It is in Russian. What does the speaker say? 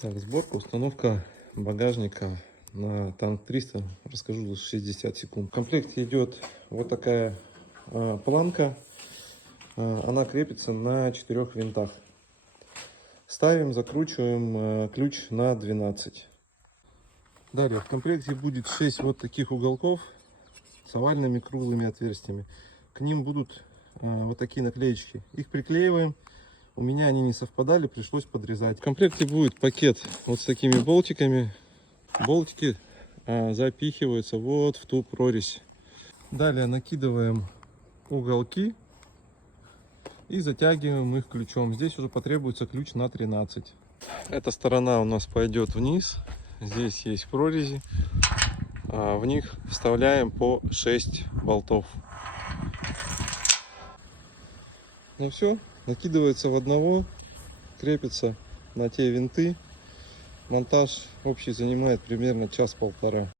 Так, сборка, установка багажника на танк 300. Расскажу за 60 секунд. В комплекте идет вот такая планка. Она крепится на 4 винтах. Ставим, закручиваем ключ на 12. Далее в комплекте будет 6 вот таких уголков с овальными круглыми отверстиями. К ним будут вот такие наклеечки. Их приклеиваем. У меня они не совпадали, пришлось подрезать. В комплекте будет пакет вот с такими болтиками. Болтики запихиваются вот в ту прорезь. Далее накидываем уголки и затягиваем их ключом. Здесь уже потребуется ключ на 13. Эта сторона у нас пойдет вниз. Здесь есть прорези. В них вставляем по 6 болтов. Ну все, накидывается в одного, крепится на те винты. Монтаж общий занимает примерно час-полтора.